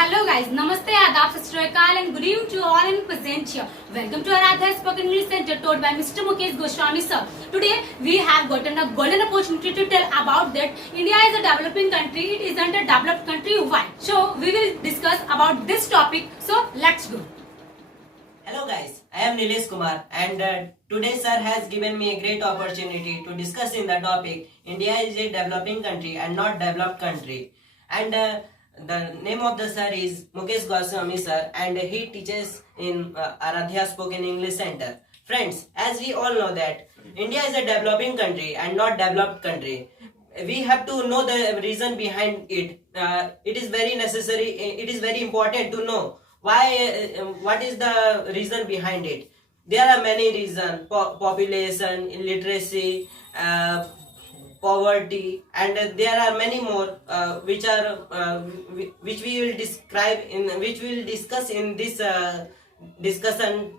Hello guys, Namaste, Adab, Sastrikal and good evening to all in present here. Welcome to Aradhya Spoken English Center taught by Mr. Mukesh Goswami sir. Today we have gotten a golden opportunity to tell about that India is a developing country, it isn't a developed country, why? So we will discuss about this topic, so let's go. Hello guys, I am Nilesh Kumar and today sir has given me a great opportunity to discuss in the topic India is a developing country and not developed country. And the name of the sir is Mukesh Goswami sir and he teaches in Aradhya Spoken English Center. Friends, as we all know that India is a developing country and not developed country. We have to know the reason behind it. It is very necessary, it is very important to know why what is the reason behind it. There are many reasons: population, illiteracy, poverty, and there are many more which we will describe in which we will discuss in this discussion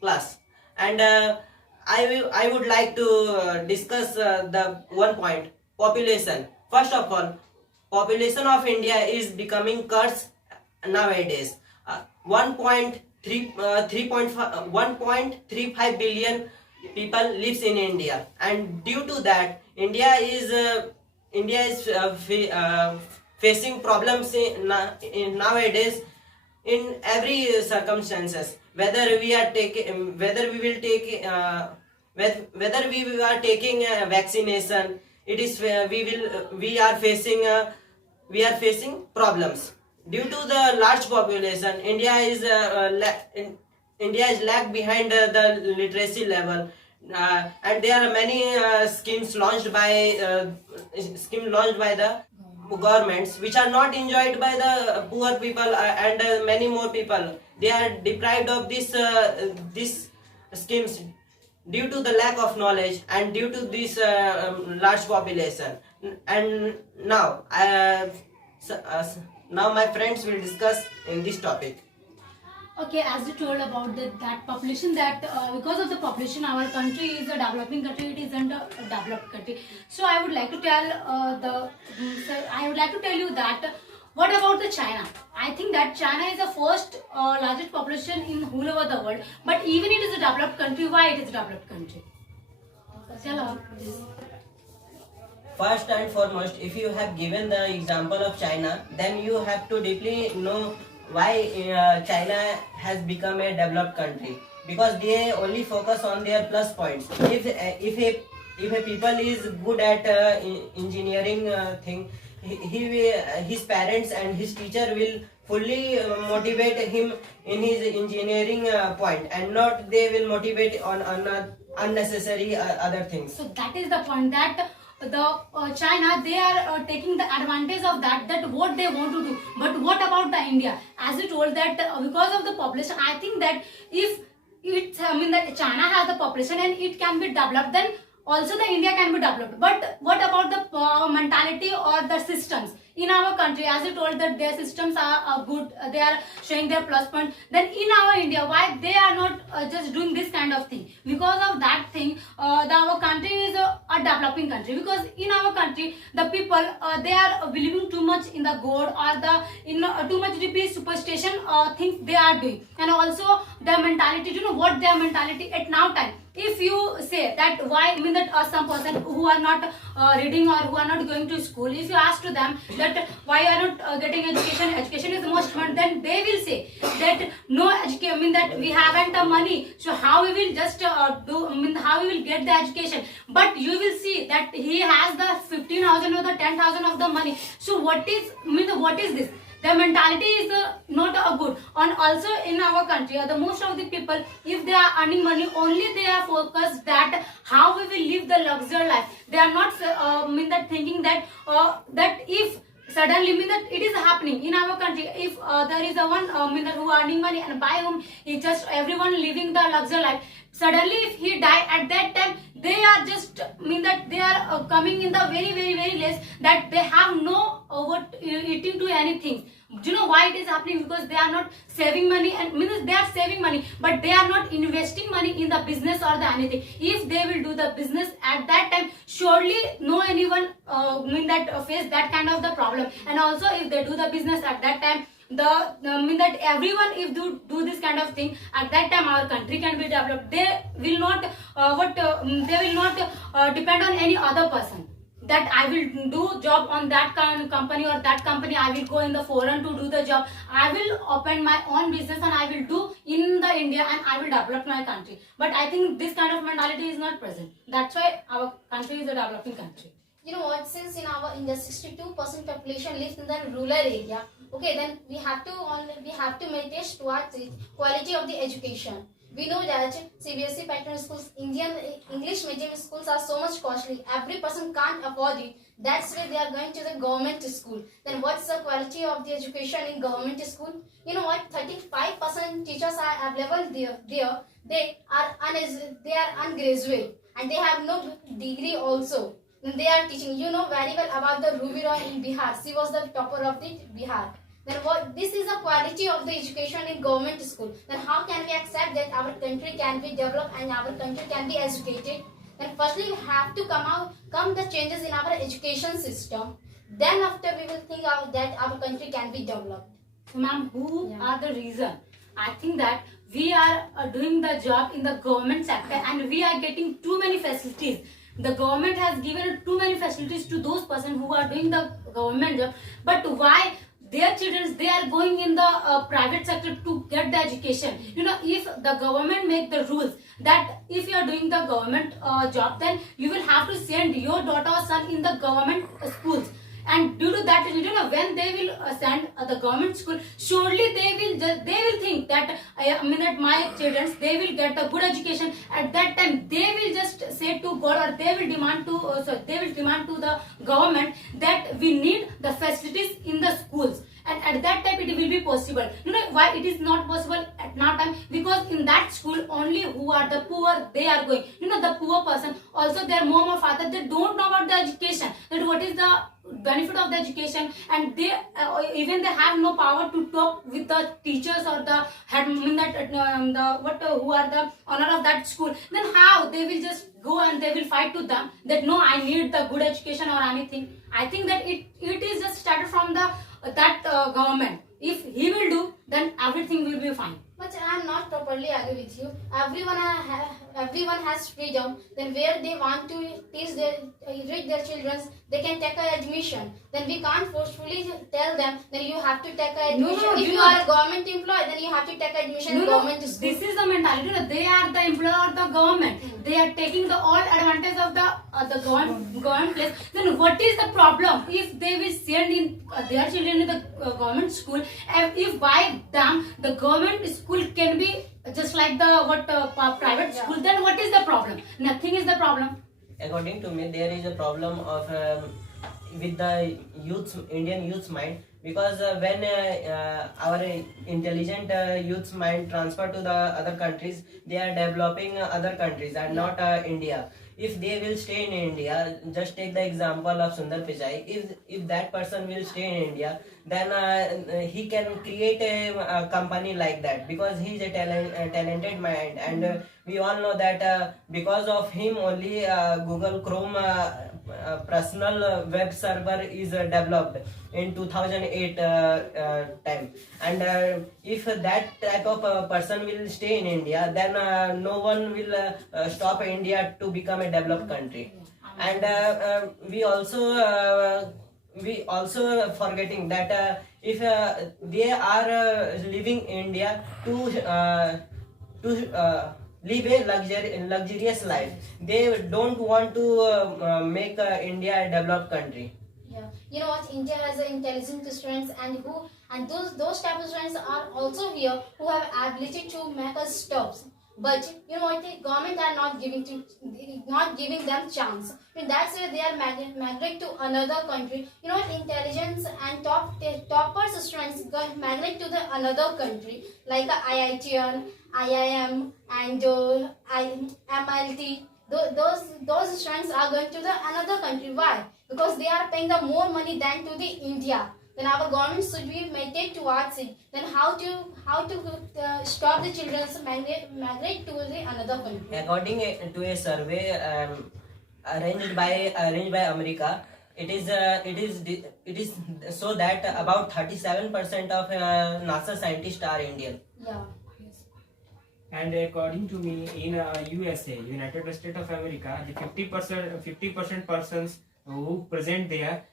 class. And I would like to discuss the one point: population. First of all, population of India is becoming cursed nowadays. 1.35 billion people lives in India, and due to that, India is facing problems in nowadays in every circumstances. Whether we are taking, whether we will take, whether we are taking vaccination, it is we are facing problems. Due to the large population, India is lag behind the literacy level, and there are many schemes launched by the governments which are not enjoyed by the poor people, and many more people. They are deprived of this schemes due to the lack of knowledge and due to this large population. And now now my friends will discuss in this topic. Okay, as you told about that population, that because of the population, our country is a developing country. It isn't a developed country. So I would like to tell you that what about the China? I think that China is the first largest population in whole over the world. But even it is a developed country. Why it is a developed country? Hello. First and foremost, if you have given the example of China, then you have to deeply know why China has become a developed country, because they only focus on their plus points. If a people is good at engineering thing, his parents and his teacher will fully motivate him in his engineering point, and not they will motivate on unnecessary other things. So that is the point, that the China, they are taking the advantage of that what they want to do. But what about the India? As you told that because of the population, I think that if it's that China has the population and it can be developed, then also the India can be developed. But what about the mentality or the systems in our country? As you told that their systems are good, they are showing their plus point. Then in our India, why they are not just doing this kind of thing? Because of that thing, our country is a developing country. Because in our country, the people they are believing too much in the God, or too much deep superstition things they are doing, and also their mentality. You know what their mentality at now time? If you say that why, some person who are not reading or who are not going to school, if you ask to them that why you are not getting education is the most important, then they will say that no education, that we haven't money, so how we will just how we will get the education. But you will see that he has the 15,000 or the 10,000 of the money. So what is this? The mentality is not good. And also in our country, the most of the people, if they are earning money, only they are focused that how we will live the luxury life. They are not thinking that if suddenly that it is happening in our country, if there is a one who earning money, and by whom it's just everyone living the luxury life, suddenly if he die at that time, they are just they are coming in the very very very less, that they have no eating to anything. Do you know why it is happening? Because they are not saving money, and they are saving money, but they are not investing money in the business or the anything. If they will do the business at that time, surely no anyone face that kind of the problem. And also if they do the business at that time, I mean that everyone if do this kind of thing, at that time our country can be developed. They will not they will not depend on any other person, that I will do job on that kind of company, or that company I will go in the foreign to do the job. I will open my own business and I will do in the India and I will develop my country. But I think this kind of mentality is not present. That's why our country is a developing country. You know what, since in our India 62% population lives in the rural area, okay, then we have to maintain towards it quality of the education. We know that CBSE pattern schools, Indian English medium schools are so much costly. Every person can't afford it. That's why they are going to the government school. Then what's the quality of the education in government school? You know what? 35% teachers are available there. They are ungraduate and they have no degree also. Then they are teaching. You know very well about the Ruby Roy in Bihar. She was the topper of the Bihar. Then what? This is the quality of the education in government school. Then how can we accept that our country can be developed and our country can be educated? Then firstly we have to come the changes in our education system. Then after we will think of that our country can be developed. So ma'am, who are the reason? I think that we are doing the job in the government sector and we are getting too many facilities. The government has given too many facilities to those persons who are doing the government job. But why their children, they are going in the private sector to get the education? You know, if the government make the rules that if you are doing the government job, then you will have to send your daughter or son in the government schools. And due to that, you know, when they will send the government school, surely they will think that that my children, they will get a good education. At that time, they will just say to God, or they will demand to the government that we need the facilities in the schools. And at that time it will be possible. You know why it is not possible at now time? Because in that school only who are the poor, they are going. You know, the poor person, also their mom or father, they don't know about the education, that what is the benefit of the education, and they even they have no power to talk with the teachers or the head, who are the owner of that school. Then how they will just go and they will fight to them that no, I need the good education or anything. I think that it is just started from the government. If he will do, then everything will be fine. But I am not properly agree with you. Everyone has freedom. Then where they want to teach their children, they can take a admission. Then we can't forcefully tell them that you have to take a admission. No, if you are a government employee, then you have to take admission in government school. This is the mentality. They are the employer of the government. They are taking the all advantage of the government place. Then what is the problem if they will send in their children in the government school? If by them the government school can be just like the private school, then what is the problem? Nothing is the problem. According to me, there is a problem of with the Indian youth's mind, because when our intelligent youth's mind transfer to the other countries, they are developing other countries and not India. If they will stay in India, just take the example of Sundar Pichai. If that person will stay in India, then he can create a company like that, because he is a talented mind, and we all know that because of him only Google Chrome personal web server is developed in 2008 time. And if that type of person will stay in India, then no one will stop India to become a developed country. And we also forgetting that if they are leaving India to live a luxurious life, they don't want to make India a developed country. Yeah, you know what? India has intelligent students, and those type of students are also here who have ability to make us stops. But you know what? The government are not giving them chance. I mean, that's why they are migrate to another country. You know what? Intelligence and toppers students migrate to the another country like IITian, IIM, and MIT. Those students are going to the another country. Why? Because they are paying the more money than to the India. Then our government should be maintained towards it. Then how to stop the children migrate to the another country? According to a survey arranged by America, it is so that about 37% of NASA scientists are Indian. Yeah. And according to me, in USA, United States of America, the 50% persons who present there,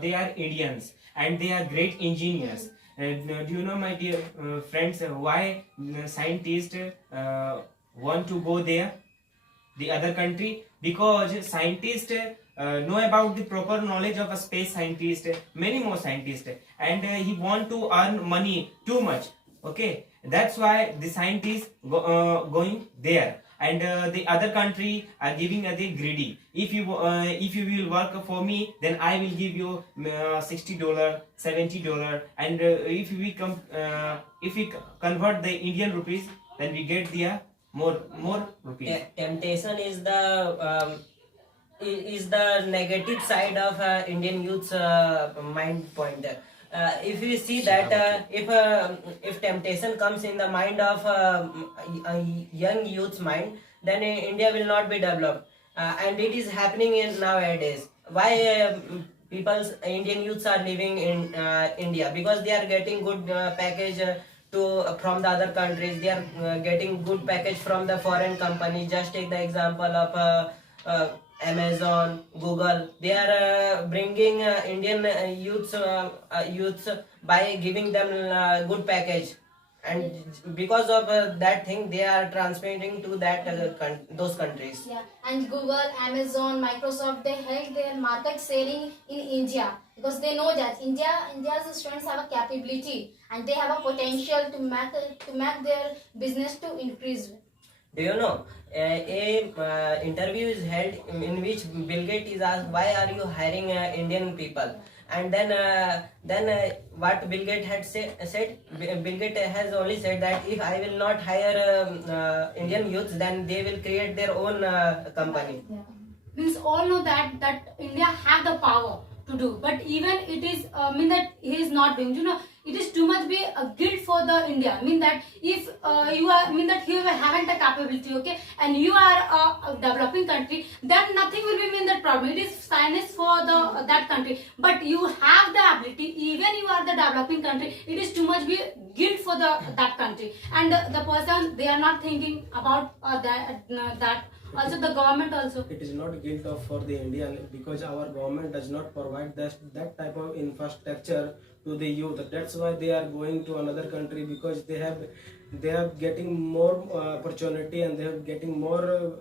they are Indians and they are great engineers. And do you know, my dear friends, why scientists want to go there, the other country? Because scientists know about the proper knowledge of a space scientist, many more scientists, and he want to earn money too much. Okay, that's why the scientists going there, and the other country are giving the greedy. If you will work for me, then I will give you $60, $70, and if we convert the Indian rupees, then we get the more rupees. Temptation is the negative side of Indian youth's mind pointer. If we see that if temptation comes in the mind of a young youth's mind, then India will not be developed, and it is happening in nowadays. Why Indian youths are living in India? Because they are getting good package from the other countries. They are getting good package from the foreign companies. Just take the example of Amazon, Google. They are bringing Indian youths by giving them good package, and because of that thing, they are transmitting to that those countries. Yeah, and Google, Amazon, Microsoft, they held their market sharing in India because they know that India's students have a capability and they have a potential to make their business to increase. Do you know a interview is held in which Bill Gates is asked, why are you hiring Indian people? And then what Bill Gates had said, Bill Gates has only said that if I will not hire Indian youths, then they will create their own company. Yeah. Means all know that India have the power to do, but even it is mean that he is not doing. You know, it is too much be a guilt for the India. Mean that if you are mean that you haven't the capability, okay, and you are a developing country, then nothing will be mean that problem. It is finance for the that country, but you have the ability. Even you are the developing country, it is too much be guilt for the that country, and the person they are not thinking about that. Also, the government also. It is not guilt of for the Indian because our government does not provide that type of infrastructure to the youth. That's why they are going to another country because they are getting more opportunity and they are getting more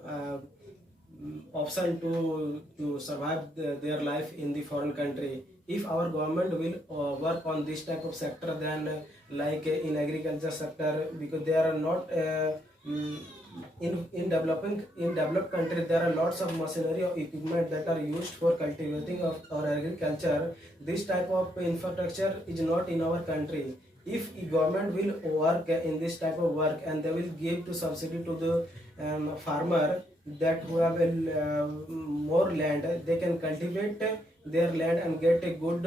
option to survive their life in the foreign country. If our government will work on this type of sector, then like in agriculture sector, because they are not in developed countries, there are lots of machinery or equipment that are used for cultivating of or agriculture. This type of infrastructure is not in our country. If the government will work in this type of work and they will give to subsidy to the farmer that who have more land, they can cultivate their land and get a good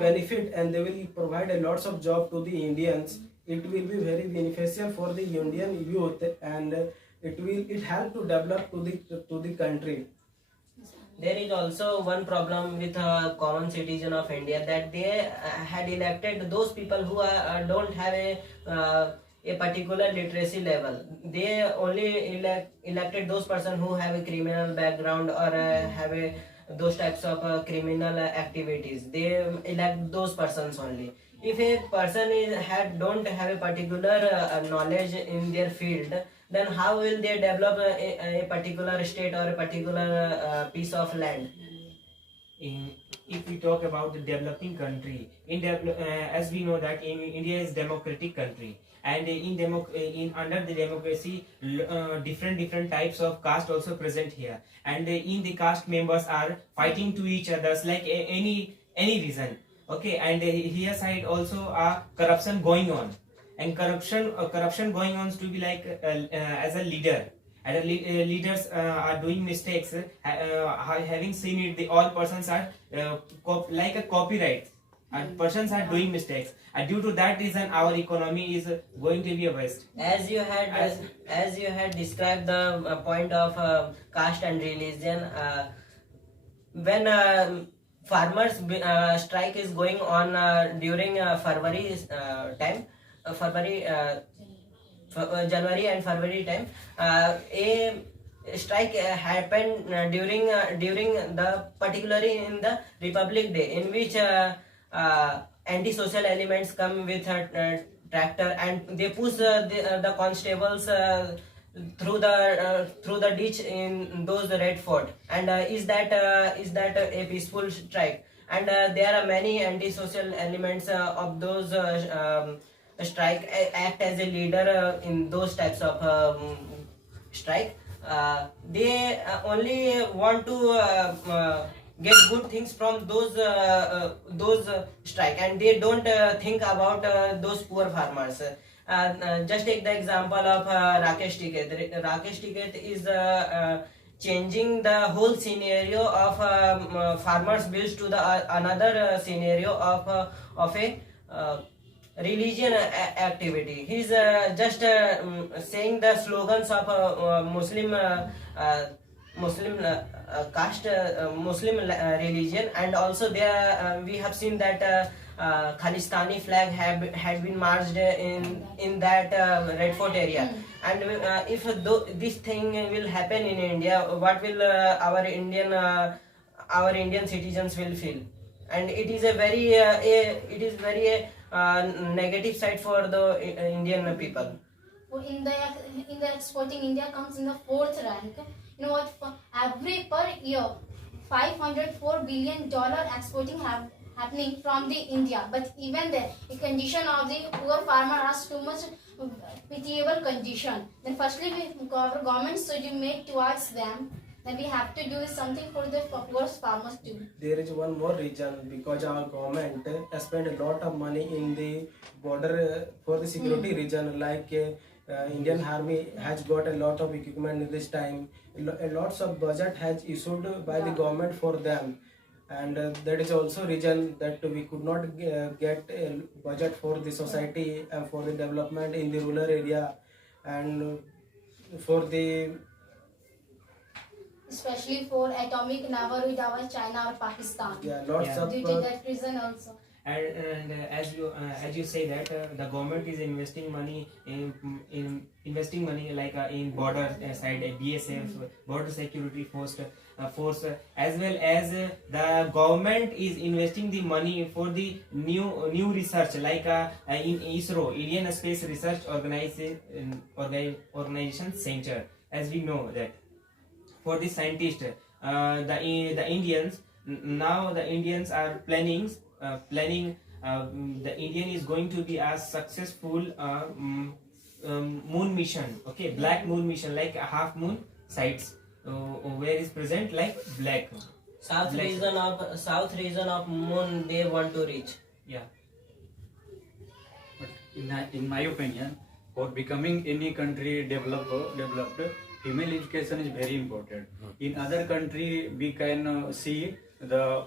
benefit, and they will provide a lots of job to the Indians. It will be very beneficial for the Indian youth, and it help to develop to the country. There is also one problem with a common citizen of India, that they had elected those people who don't have a particular literacy level. They only elected those persons who have a criminal background or have those types of criminal activities. They elect those persons only. If a person don't have a particular knowledge in their field, then how will they develop a particular state or a particular piece of land? If we talk about the developing country, as we know that India is democratic country, and under the democracy, different types of caste also present here, and in the caste members are fighting to each others like any reason. Okay, and here side also corruption going on, and corruption going on to be like as a leader, and leaders are doing mistakes. Having seen it, all persons are like a copyright, and persons are doing mistakes, and due to that reason our economy is going to be a waste. As you had described the point of caste and religion, when strike is going on during February time, February. January and February time, a strike happened during the particularly in the Republic Day, in which anti-social elements come with a tractor and they push the constables through the ditch in those Red Fort. And is that a peaceful strike? And there are many anti-social elements of those strike act as a leader in those types of strike. They only want to get good things from those strike, and they don't think about those poor farmers. Just take the example of Rakesh Tiket. Rakesh Tiket is changing the whole scenario of farmers bills to the another scenario of a religion activity. He's just saying the slogans of Muslim caste, Muslim religion, and also there we have seen that Khalistani flag had been marched in that Red Fort area. And if this thing will happen in India, what will our Indian citizens will feel? And it is a very negative side for the Indian people. In the exporting, India comes in the 4th rank. You know what? For every per year, $504 billion exporting happening from the India. But even then, the condition of the poor farmer is too much pitiable condition. Then firstly, our government should be made towards them. Then we have to do something for the poor farmers too. There is one more reason, because our government spent a lot of money in the border for the security region, like Indian Army has got a lot of equipment in this time. A lots of budget has issued by the government for them, and that is also reason that we could not get a budget for the society and for the development in the rural area, and for the especially for atomic never with our China or Pakistan. lots of Due to that reason also. And as you say that the government is investing money in investing money like in border side, BSF, border security force, as well as the government is investing the money for the new research, like in ISRO, Indian Space Research Organization Center. As we know that for the scientists, the Indians now, the Indians are planning the Indian is going to be a successful moon mission, okay, black moon mission, like a half moon sites where is present like black South region of moon they want to reach. yeah. But in my opinion, for becoming any country developed, female education is very important. In other country, we can see the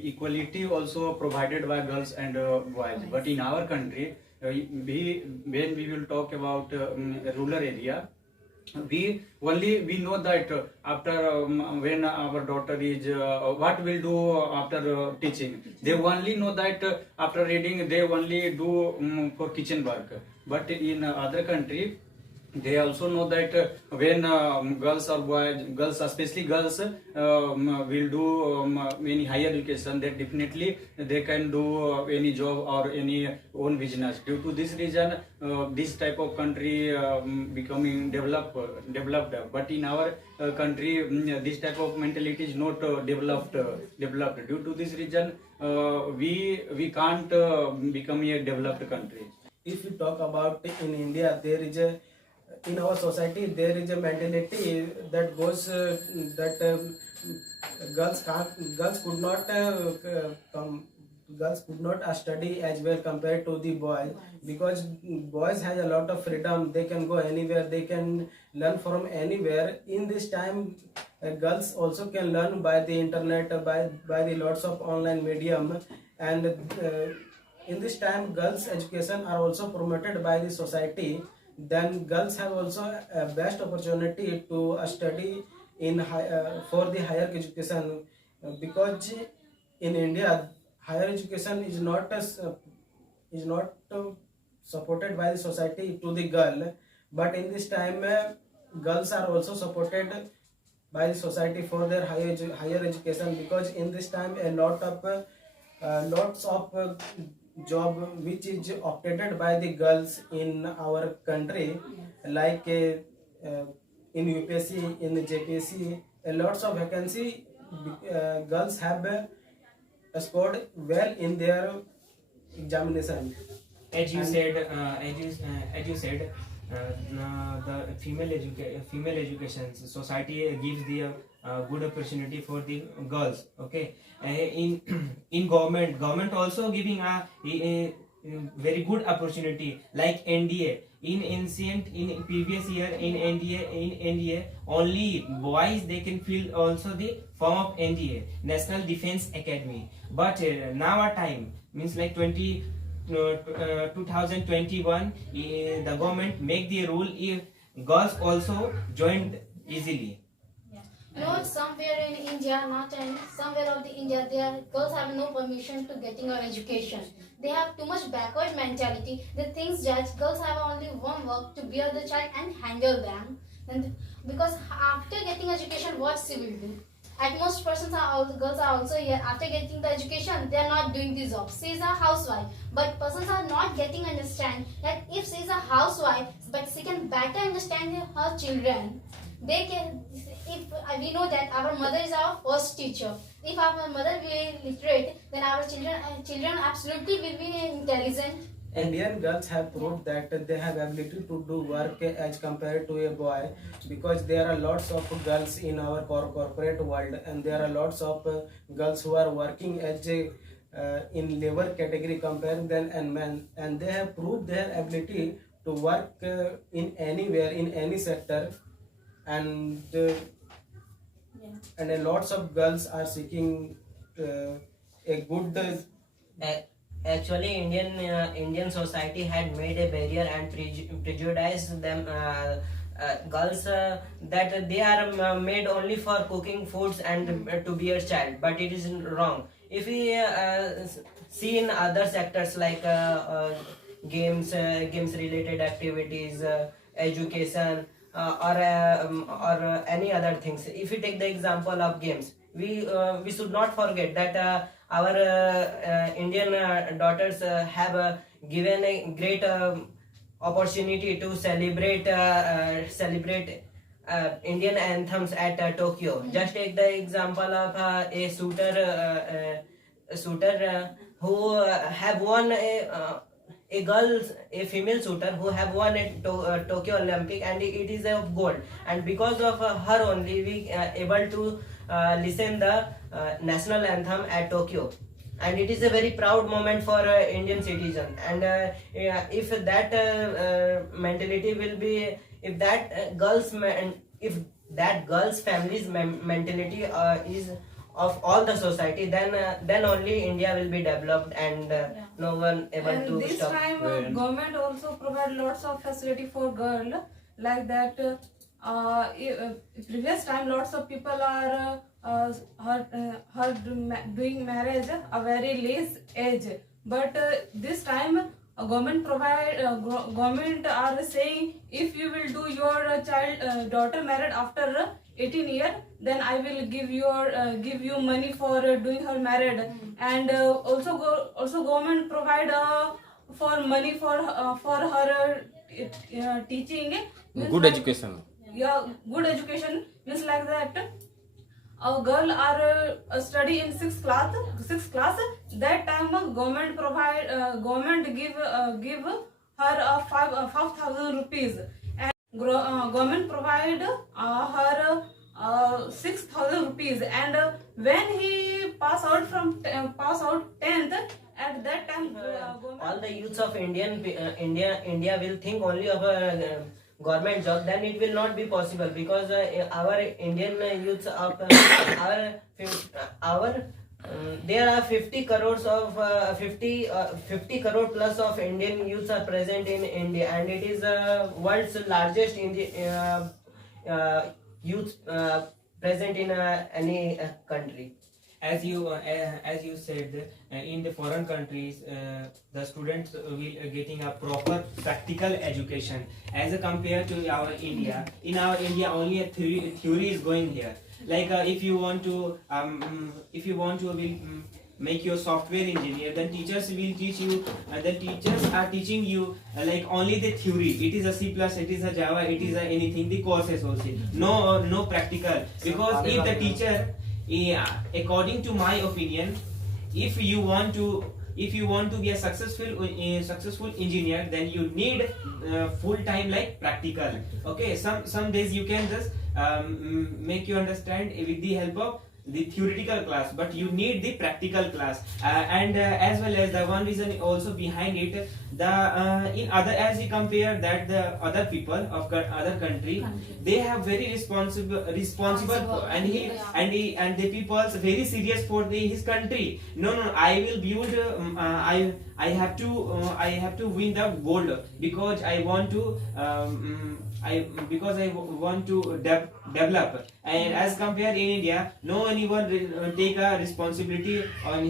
equality also provided by girls and boys. But in our country, when we will talk about rural area, we know that after when our daughter is what will do after teaching, they only know that after reading they only do for kitchen work. But in other country, they also know that when girls or boys, girls especially girls will do any higher education, that definitely they can do any job or any own business. Due to this reason, this type of country becoming developed. But in our country, this type of mentality is not developed. Due to this reason, we can't become a developed country. if we talk about in India, there is a in our society there is a mentality that goes girls could not study as well compared to the boys, because boys has a lot of freedom. They can go anywhere, they can learn from anywhere. In this time, girls also can learn by the internet, by the lots of online medium, and in this time girls education are also promoted by the society. Then girls have also a best opportunity to study in for the higher education because in India higher education is not supported by the society to the girl, but in this time girls are also supported by the society for their higher education, because in this time a lots of job which is opted by the girls in our country, like in UPSC, in JPSC, a lots of vacancy girls have scored well in their examination. As you And- said, as you said, the female education society gives the good opportunity for the girls. Okay, in in government also giving a very good opportunity, like NDA. In previous year in NDA only boys they can fill also the form of NDA, National Defense Academy. But now our time means like 2021, the government make the rule if girls also joined easily. No, somewhere in India, not in somewhere of the India, their girls have no permission to getting an education. They have too much backward mentality. They think that girls have only one work to bear the child and handle them. And because after getting education, what she will do? At most persons are all girls are also here. After getting the education, they are not doing the job. She is a housewife, but persons are not getting understand that if she is a housewife, but she can better understand her children. They can. If we know that our mother is our first teacher. If our mother will be literate, then our children absolutely will be intelligent. Indian girls have proved that they have ability to do work as compared to a boy, because there are lots of girls in our corporate world, and there are lots of girls who are working as in labor category compared than and men, and they have proved their ability to work in anywhere in any sector, and and lots of girls are seeking a good Actually, Indian society had made a barrier and prejudiced them girls that they are made only for cooking foods and to be a child, but it is wrong. If we see in other sectors like games related activities, education, or any other things. If we take the example of games, we should not forget that our Indian daughters have given a great opportunity to celebrate Indian anthems at Tokyo. Just take the example of a shooter who have won a female shooter who have won a Tokyo Olympic, and it is a gold, and because of her only we able to listen the national anthem at Tokyo, and it is a very proud moment for Indian citizen. And if that mentality will be, if that if that girl's family's mentality is of all the society, then only India will be developed, and no one able And to this stop. time government also provide lots of facility for girl, like that previous time lots of people are doing marriage a very less age, but this time government are saying if you will do your child daughter married after 18 years, then I will give you money for doing her married. And also government provide for money for her teaching. Means Good like- education. Yeah, good education means like that. A girl are study in sixth class. That time government give her 5,000 rupees, and government provide her 6,000 rupees. And when he pass out 10th, at that time All government. the youths of India will think only of a government job, then it will not be possible, because our Indian youths of there are 50 crores of 50 crore plus of Indian youths are present in India, and it is world's largest youth present in any country. as you said, in the foreign countries, the students will getting a proper practical education as compared to our India. In our India, only a theory is going here. Like if you want to make you a software engineer, then teachers will teach you. The teachers are teaching you like only the theory. It is a C++, it is a Java, it is a anything. The courses also no practical, because if the teacher, according to my opinion, if you want to be a successful engineer, then you need full time like practical. Okay, some days you can just make you understand with the help of the theoretical class, but you need the practical class. And as well as the one reason also behind it, the in other, as we compare that the other people of other country, they have very responsible and the people's very serious for his country. No, I will build I have to win the gold, because I want to develop. And as compared in India, no anyone take a responsibility on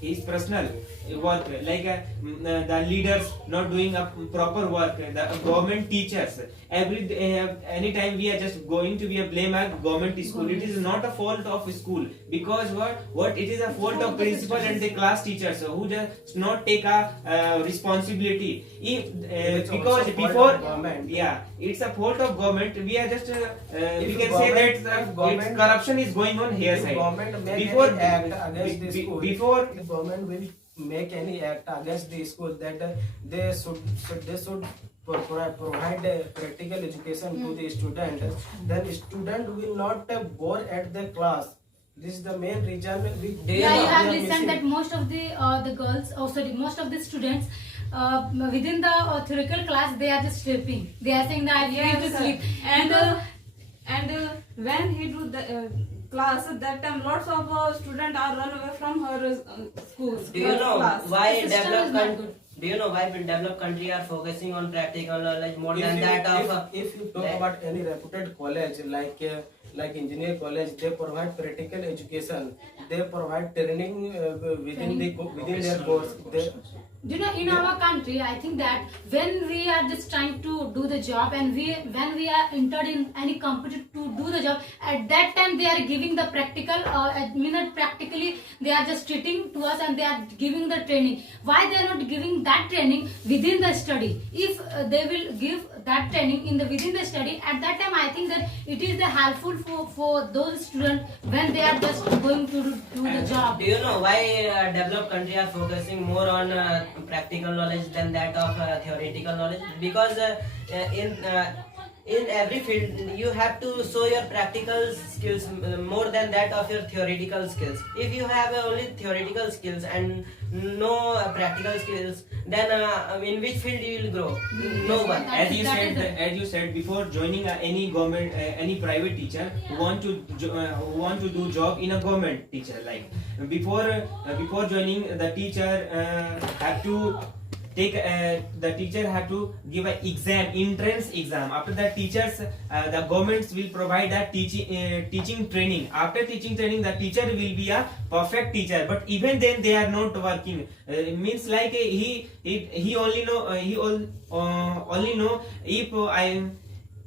his personal work, like the leaders not doing a proper work, the government teachers. Anytime we are just going to be a blame at government school. It is not a fault of school, because what it is a fault of principal and the class teachers who just not take a responsibility. If because before, yeah, it's a fault of government. We are just we can say that it's corruption is going on here side. Government make Before any act against the school, before the government will make any act against the school, that they should provide a practical education to the student, then student will not bore at the class. This is the main reason You have listened that most of the girls, most of the students within the theoretical class, they are just sleeping. They are saying that I need to sleep. And when he do the class, at that time lots of students are run away from her school. Do you know class. why The system is not good. Do you know why developed country are focusing on practical knowledge more If than you- that of if you talk about any reputed college like engineer college, they provide practical education. They provide training within their course. You know, in our country, I think that when we are just trying to do the job, and when we are entered in any competition to do the job, at that time they are giving the practical, practically they are just treating to us and they are giving the training. Why they are not giving that training within the study? If they will give that training within the study, at that time I think that it is the helpful for those students when they are just going to do the job. Do you know why developed country are focusing more on practical knowledge than that of theoretical knowledge? Because in every field you have to show your practical skills more than that of your theoretical skills. If you have only theoretical skills and no practical skills, then in which field you will grow? No one. As you said before, joining any government, any private teacher who want to do job in a government teacher, like before joining, the teacher have to take the teacher have to give an exam, entrance exam. After that, teachers the governments will provide that teaching training. After teaching training, the teacher will be a perfect teacher. But even then, they are not working. Means like he only know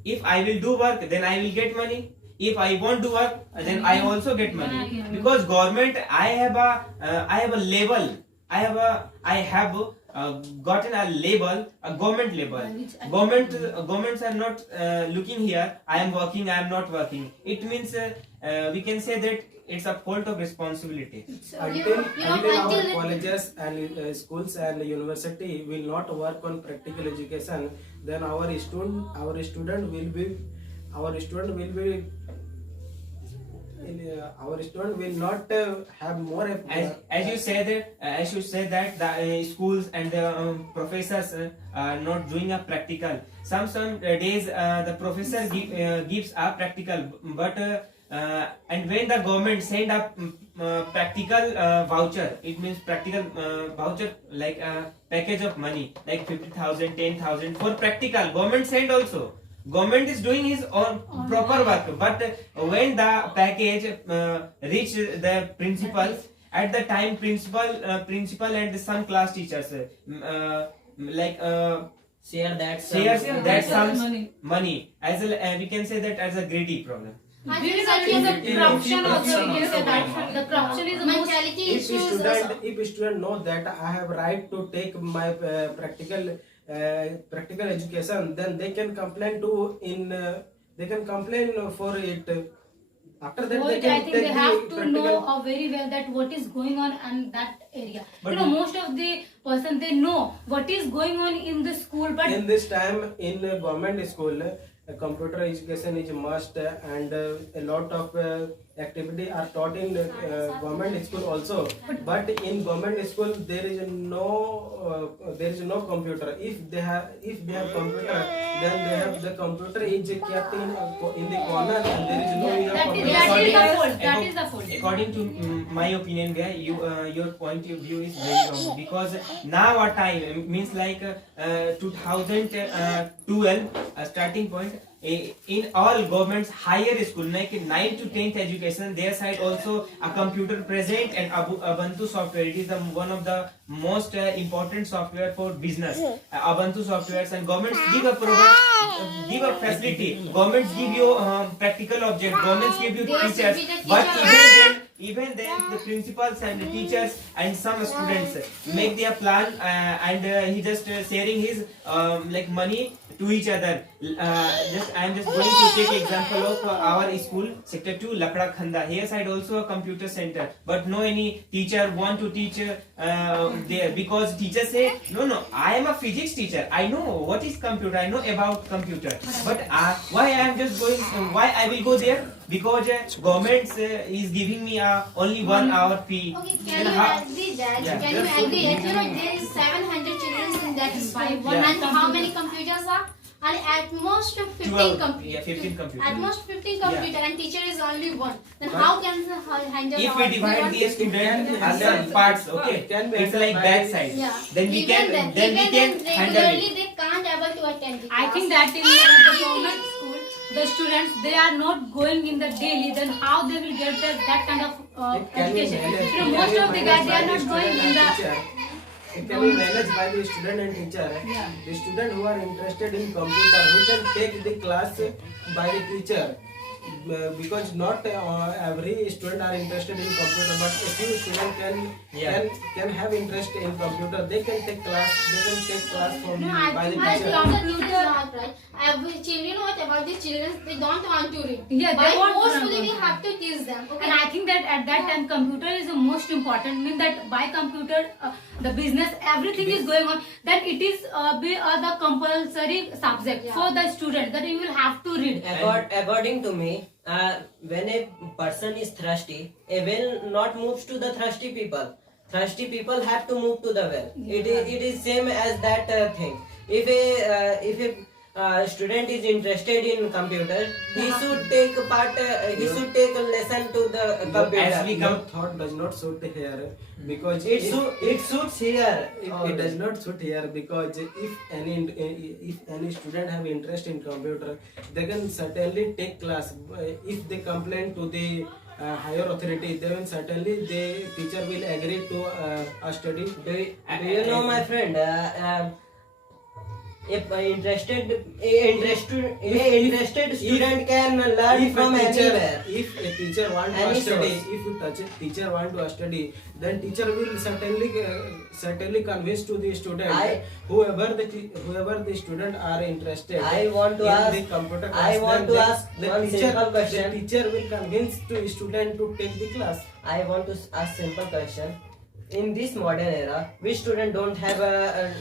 if I will do work, then I will get money. If I want to work, then I also get money. Because government, I have a label. I have gotten a label, a government label. Governments are not looking here. I am working, I am not working. It means we can say that it's a fault of responsibility. Until our colleges and schools and university will not work on practical education, then our student will not have more. As you said that the schools and the professors are not doing a practical. Some days the professor gives a practical, but and when the government send a practical voucher, it means practical voucher, like a package of money like 50,000, 10,000 for practical. Government send also. government is doing his own proper work, but when the package reach the principals, at the time principal and some class teachers like Share that shares some- that some some money as a, we can say that as a greedy problem. I There think is that also is the a corruption also, corruption we can say also. that. The corruption is the most mentality If issues. a student know that I have right to take my practical education, then they can complain to they can complain for it. After that, they I can think take they the have to practical. know very well that what is going on in that area. But Most of the person they know what is going on in the school, but In this time, in government school, computer education is must, and a lot of activity are taught in government school also. But in government school, there is no computer. If they have computer, then they have the computer is kept in the corner, and there is no way of that is computer. the fault. That is the fault. According to my opinion, guy, your point of view is very wrong, because now our time means like 2012 starting point. In all governments higher school like 9 to 10th education, their side also a computer present, and Ubuntu software, it is the one of the most important software for business. Ubuntu softwares, and governments give a facility, governments give you practical object, governments give you There should teachers, be the but teacher. even then the principals and the teachers and some students make their plan, and he just sharing his like money to each other. I am just going to take example of our school, sector 2, Lakra Khanda. Here side also a computer center, but no any teacher want to teach there, because teachers say no, I am a physics teacher, I know what is computer, I know about computer, but why I am just going, why I will go there, because government is giving me only 1 hour fee. Okay, Then can you how- agree that? Yeah. Can you agree that? There is 700 children in that school. And how many computers are? And at most 15 12, computers. yeah, 15 computers. At most 15 computers, and teacher is only one. Then But how can handle If all we the divide one? the student Can be under handled. parts, okay, Can be it's like handled back by- side. Yeah. Then we Even can then, handle regularly it. they can't able to attend the I class. think that in the government school, the students they are not going in the daily. Then how they will get that kind of It can be education? managed- Most of the managed guys they by are the not going student in and the. teacher. It can be managed by the student and teacher. Yeah. The student who are interested in computer, who can take the class by the teacher. Because not every student are interested in computer, but a few student can have interest in computer. They can take class. They can take class from No, I by the think I teacher. think this is not right. Every children, you know what about the children? They don't want to read. Yeah, By they want to forcefully learn. we have to teach them. Okay. And I think that at that time computer is the most important. Mean that by computer the business everything is going on. Then it is be the compulsory subject Yeah. for the student that you will have to read. According to me, when a person is thirsty, a well not moves to the thirsty people. Thirsty people have to move to the well. It is same as that thing. If a student is interested in computer, he should take part. He should take a lesson to the computer. As we Your come, thought does not suit here because It suits here. it does not suit here because if any student have interest in computer, they can certainly take class. If they complain to the higher authority, then certainly the teacher will agree to a study. Do you know, my friend? If interested student can learn If from a teacher, anywhere. if a teacher want Any to study, source. if you touch a teacher want to study, then teacher will certainly convince to the student. Whoever the student are interested. I want to in ask- the computer class. I want then to ask one simple question. The teacher will convince to student to take the class. I want to ask simple question. In this modern era, which student don't have a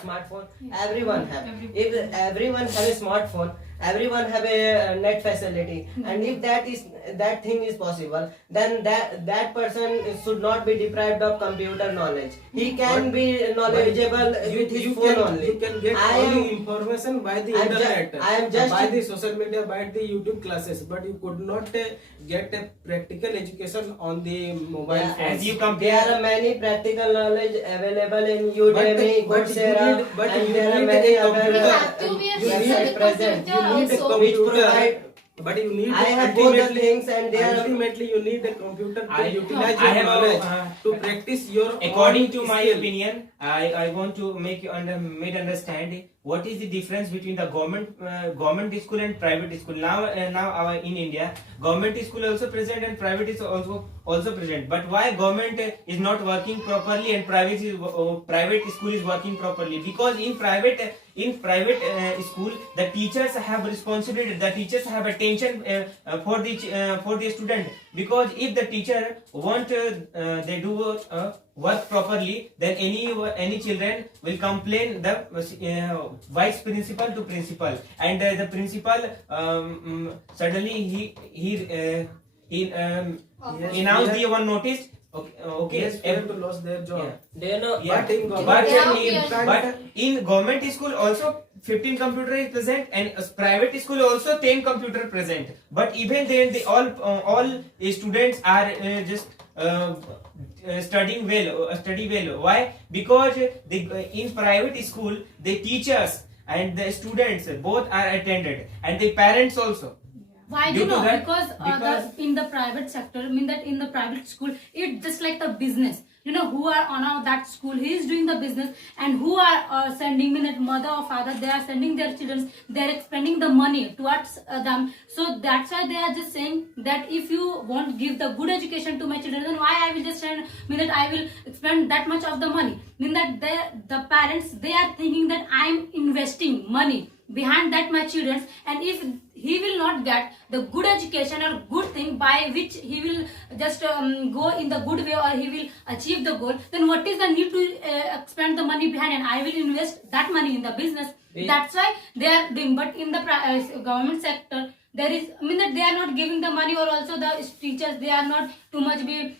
smartphone? Everyone have. If everyone have a smartphone, everyone have a net facility, and if that thing is possible, then that person should not be deprived of computer knowledge. He can be knowledgeable with his phone only. You can get I only am- information by the I am ju- internet, I am just- by the social media, by the YouTube classes, but you could not get a practical education on the mobile Yeah, phones. as you compare are many practical knowledge available in Udemy, Coursera, and there are many We other have to be a websites present computer which also. provide. But you need I have both the things, and they are. ultimately you need a computer to I- utilize I your have a, knowledge to practice your According own to my skill. opinion, I want to make you understand what is the difference between the government school and private school. Now in India, government school also present and private is also present. But why government is not working properly and private school is working properly? Because in private school, the teachers have responsibility. The teachers have attention for the student. Because if the teacher want they do work properly, then any children will complain the vice principal to principal, and the principal suddenly he announced the one notice. Okay. Yes, people to lose their job. Do you know? Yeah. But in But government, but in government school also 15 computer is present, and private school also 10 computer present. But even then, they all students are just studying well. Study well. Why? Because in private school, the teachers and the students both are attended, and the parents also. Why do Due you to know? that- Because in the private sector, I mean that in the private school, it's just like the business. You know who are on that school, he is doing the business, and who are sending, me that mother or father, they are sending their children, they are expending the money towards them. So that's why they are just saying that if you won't give the good education to my children, then why I will just send, mean that I will expend that much of the money. Mean that the parents, they are thinking that I am investing money behind that my children, and if he will not get the good education or good thing by which he will just go in the good way, or he will achieve the goal, then what is the need to expend the money behind, and I will invest that money in the business. That's why they are doing. But in the government sector, there is, I mean that they are not giving the money, or also the teachers, they are not too much be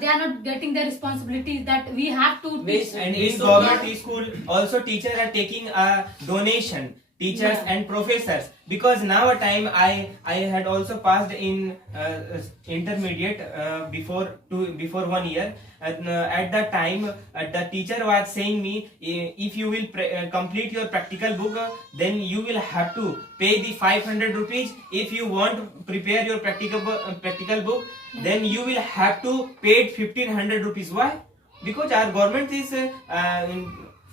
they are not getting the responsibilities that we have to teach. And in government school also teachers are taking a donation, teachers Yeah. and professors, because now a time I had also passed in intermediate before 1 year, and at that time the teacher was saying me, if you will complete your practical book, then you will have to pay the 500 rupees. If you want to prepare your practical book, then you will have to pay 1500 rupees. Why? Because our government is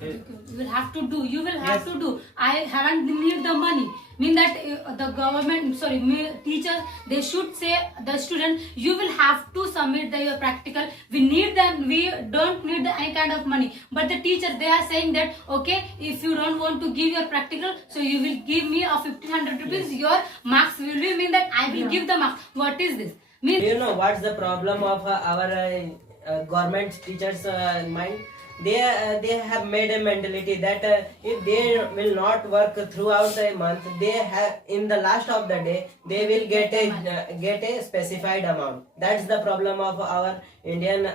You will have to do. You will have Yes. to do. I haven't need the money. Mean that the government, sorry, teachers, they should say the student, you will have to submit your practical. We need them. We don't need any kind of money. But the teachers, they are saying that okay, if you don't want to give your practical, so you will give me a 1500 rupees. Your marks will be, mean that I will give the marks. What is this? Do you know what's the problem of our government teachers' mind? They have made a mentality that if they will not work throughout the month, they have in the last of the day they will get a specified amount. That's the problem of our Indian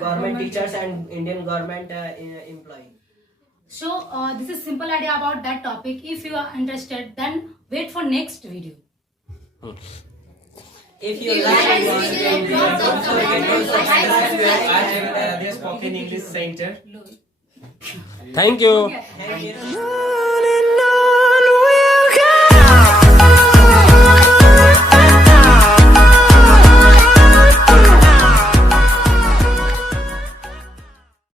government teachers and Indian government employee. So this is simple idea about that topic. If you are interested, then wait for next video. If you If you like like this this video, video, drop don't some forget to comments, subscribe. I have the spoken English center. Thank you. Okay. Thank you.